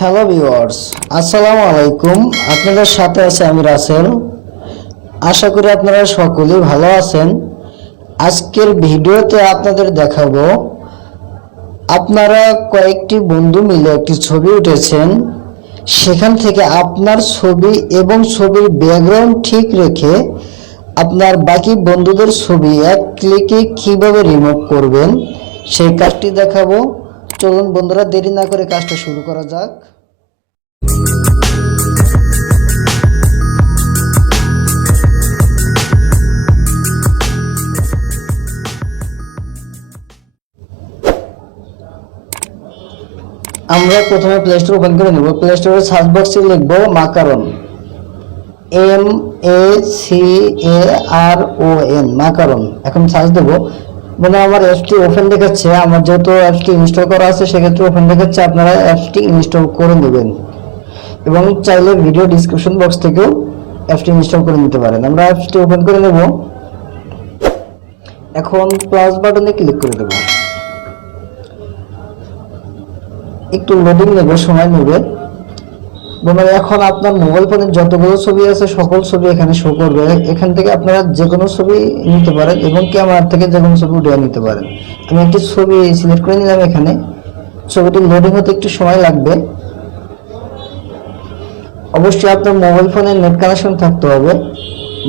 Hello viewers, আসসালামু আলাইকুম। আপনাদের সাথে আছে আমি রাসেল। আশা করি আপনারা সকলেই ভালো আছেন। আজকের ভিডিওতে আপনাদের দেখাবো আপনারা কয়েকটি বন্ধু মিলে একটি ছবি উঠেছেন, সেখান থেকে আপনার ছবি এবং ছবির ব্যাকগ্রাউন্ড ঠিক রেখে আপনার বাকি বন্ধুদের ছবি এক ক্লিকে কিভাবে রিমুভ করবেন সেই কাজটি দেখাবো। চলুন বন্ধুরা, দেরি না করে কাজটা শুরু করা যাক। আমরা প্রথমে প্লে স্টোর ওপেন করে নেব। প্লে স্টোরের সার্চ বক্সে লিখব মাকারন, MACARON, মাকারন। এখন সার্চ দেবো। মানে আমার অ্যাপসটি ওপেন দেখাচ্ছে, আমার যেহেতু অ্যাপসটি ইনস্টল করা আছে সেক্ষেত্রে ওপেন দেখাচ্ছে। আপনারা অ্যাপসটি ইনস্টল করে নেবেন এবং চাইলে ভিডিও ডিসক্রিপশন বক্স থেকেও অ্যাপসটি ইনস্টল করে নিতে পারেন। আমরা অ্যাপসটি ওপেন করে নেব। এখন প্লাস বাটনে ক্লিক করে দেব। একটু লোডিং নেবে, সময় নেবে। বন্ধুরা, এখন আপনার মোবাইল ফোনে যতগুলো ছবি আছে সকল ছবি এখানে শো করবে। এখান থেকে আপনারা যে কোনো ছবি নিতে পারেন এবং ক্যামেরা থেকে যে কোনো ছবি উঠিয়ে নিতে পারেন। আমি একটি ছবি সিলেক্ট করে নিলাম। এখানে ছবিটি লোডিং হতে একটু সময় লাগবে। অবশ্যই আপনার মোবাইল ফোনে নেট কানেকশন থাকতে হবে।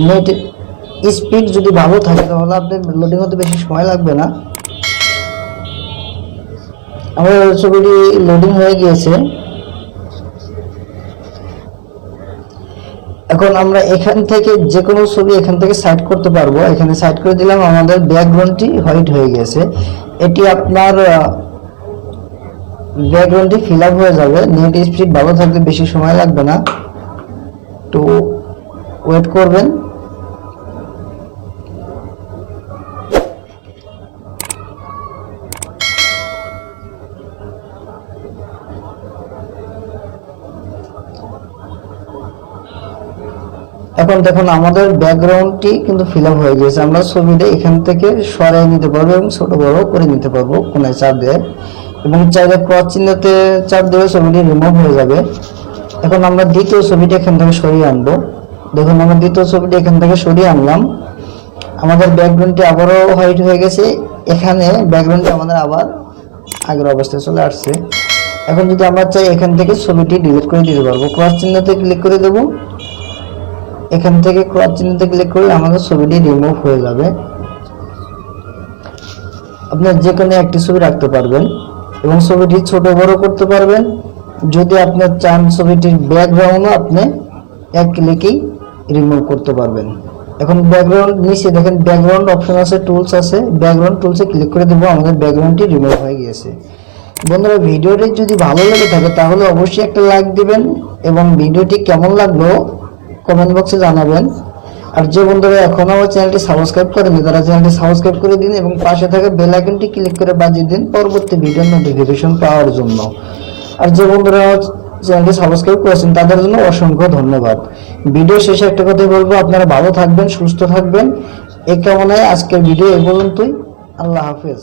নেট স্পিড যদি ভালো থাকে তাহলে আপনার লোডিং হতে বেশি সময় লাগবে না। আমার ছবিটি লোডিং হয়ে গিয়েছে। এখন আমরা এখান থেকে যে কোনো ছবি এখান থেকে সাইড করতে পারবো। এখানে সাইড করে দিলাম, আমাদের ব্যাকগ্রাউন্ডটি হোয়াইট হয়ে গেছে। এটি আপনার ব্যাকগ্রাউন্ডটি ফিল আপ হয়ে যাবে। নেট স্পিড ভালো থাকলে বেশি সময় লাগবে না, তো ওয়েট করবেন। এখন দেখুন আমাদের ব্যাকগ্রাউন্ডটি কিন্তু ফিল আপ হয়ে গেছে। আমরা ছবিটা এখান থেকে সরিয়ে নিতে পারবো এবং ছোট বড় করে নিতে পারবো কোনায় চাপ দিয়ে, এবং চাইলে ক্রস চিহ্নতে চাপ দিয়ে ছবিটি রিমুভ হয়ে যাবে। এখন আমরা দ্বিতীয় ছবিটা এখান থেকে সরিয়ে আনবো। দেখুন আমরা দ্বিতীয় ছবিটা এখান থেকে সরিয়ে আনলাম। আমাদের ব্যাকগ্রাউন্ডটি আবারও হোয়াইট হয়ে গেছে। এখানে ব্যাকগ্রাউন্ডটি আমাদের আবার আগের অবস্থায় চলে আসছে। এখন যদি আমরা চাই এখান থেকে ছবিটি ডিলিট করে দিতে পারবো। ক্রস চিহ্নতে ক্লিক করে দেবো। এখান থেকে ক্রস চিহ্নতে ক্লিক করলে আমাদের ছবিটি রিমুভ হয়ে যাবে। আপনার যে কোনো একটি ছবি রাখতে পারবেন এবং ছবিটি ছোট বড় করতে পারবেন। যদি আপনি চান ছবিটির ব্যাকগ্রাউন্ডও আপনি এক ক্লিকেই রিমুভ করতে পারবেন। এখন ব্যাকগ্রাউন্ড নিচে দেখেন ব্যাকগ্রাউন্ড অপশন আছে, টুলস আছে। ব্যাকগ্রাউন্ড টুলসে ক্লিক করে দেবো। আমাদের ব্যাকগ্রাউন্ডটি রিমুভ হয়ে গিয়েছে। বন্ধুরা, ভিডিওটি যদি ভালো লেগে থাকে তাহলে অবশ্যই একটা লাইক দিবেন এবং ভিডিওটি কেমন লাগলো কমেন্ট বক্সে জানাবেন। আর যে বন্ধুরা এখনো আমার চ্যানেলটি সাবস্ক্রাইব করেনি তারা চ্যানেলটি সাবস্ক্রাইব করে দিন এবং পাশে থাকা বেল আইকনটি ক্লিক করে বাজিয়ে দিন পরবর্তী ভিডিওর নোটিফিকেশন পাওয়ার জন্য। আর যে বন্ধুরা চ্যানেলটি সাবস্ক্রাইব করেছেন তাদের জন্য অসংখ্য ধন্যবাদ। ভিডিও শেষে একটা কথাই বলবো, আপনারা ভালো থাকবেন, সুস্থ থাকবেন। এই কামনায় আজকের ভিডিও এই পর্যন্তই। আল্লাহ হাফেজ।